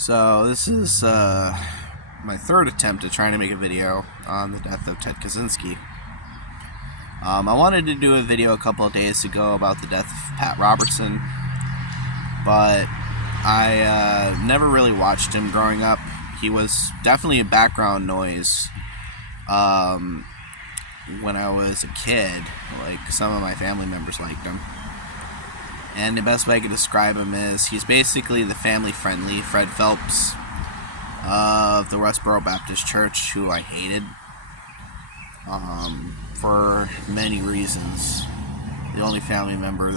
So this is my third attempt at trying to make a video on the death of Ted Kaczynski. I wanted to do a video a couple of days ago about the death of Pat Robertson, but I never really watched him growing up. He was definitely a background noise when I was a kid. Like, some of my family members liked him. And the best way I could describe him is he's basically the family-friendly Fred Phelps of the Westboro Baptist Church, who I hated for many reasons. The only family member of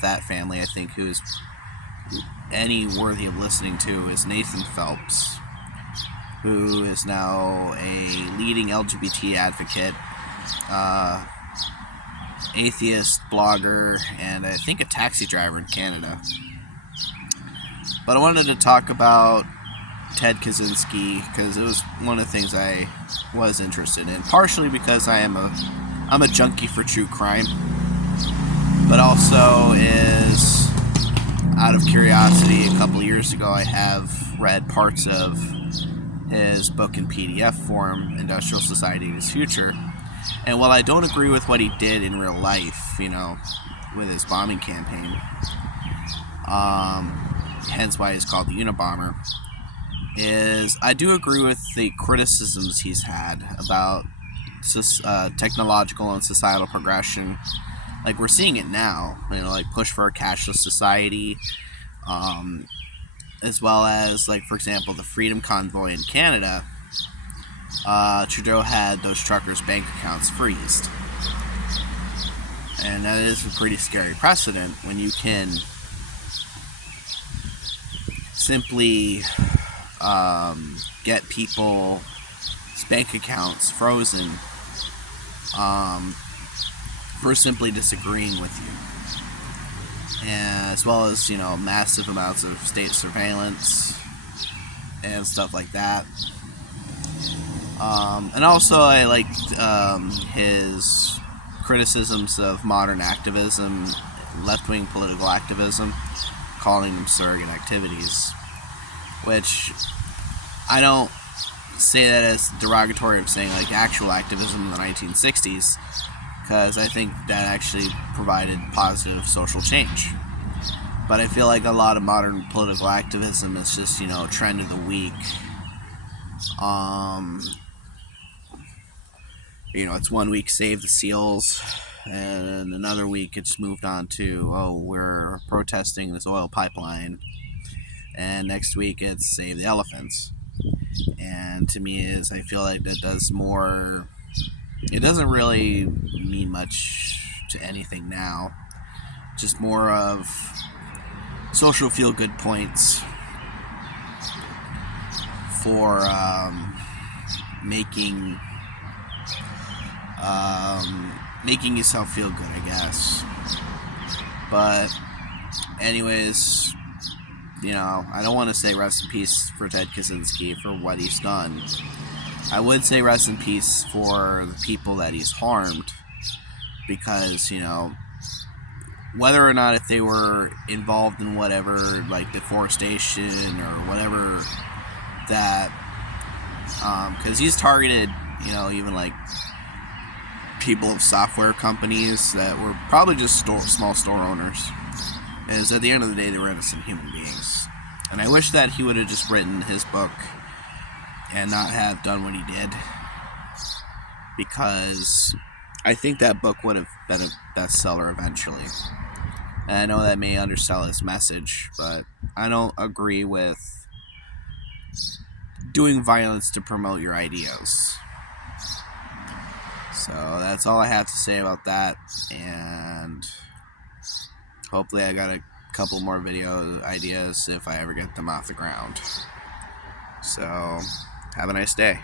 that family I think who's any worthy of listening to is Nathan Phelps, who is now a leading LGBT advocate, atheist, blogger, and I think a taxi driver in Canada. But I wanted to talk about Ted Kaczynski because it was one of the things I was interested in, partially because I'm a junkie for true crime, but also is out of curiosity. A couple of years ago, I have read parts of his book in PDF form, Industrial Society and Its Future. And while I don't agree with what he did in real life, with his bombing campaign, hence why he's called the unabomber, I do agree with the criticisms he's had about technological and societal progression. Like, we're seeing it now, like push for a cashless society, as well as, like, for example, the Freedom Convoy in Canada. Trudeau had those truckers' bank accounts freezed. And that is a pretty scary precedent when you can simply get people's bank accounts frozen for simply disagreeing with you. And as well as, massive amounts of state surveillance and stuff like that. And also I liked his criticisms of modern activism, left-wing political activism, calling them surrogate activities, which I don't say that as derogatory of saying like actual activism in the 1960s, because I think that actually provided positive social change. But I feel like a lot of modern political activism is just, trend of the week. It's 1 week save the seals, and another week it's moved on to, we're protesting this oil pipeline, and next week it's save the elephants. And to me I feel like that does more, it doesn't really mean much to anything now, just more of social feel-good points for making yourself feel good, I guess. But anyways, I don't want to say rest in peace for Ted Kaczynski for what he's done. I would say rest in peace for the people that he's harmed, because, whether or not if they were involved in whatever, like deforestation or whatever, that, because he's targeted, even like people of software companies that were probably just small store owners, is at the end of the day they were innocent human beings. And I wish that he would have just written his book and not have done what he did, because I think that book would have been a bestseller eventually. And I know that may undersell his message, but I don't agree with doing violence to promote your ideas. So that's all I have to say about that, and hopefully I got a couple more video ideas if I ever get them off the ground. So have a nice day.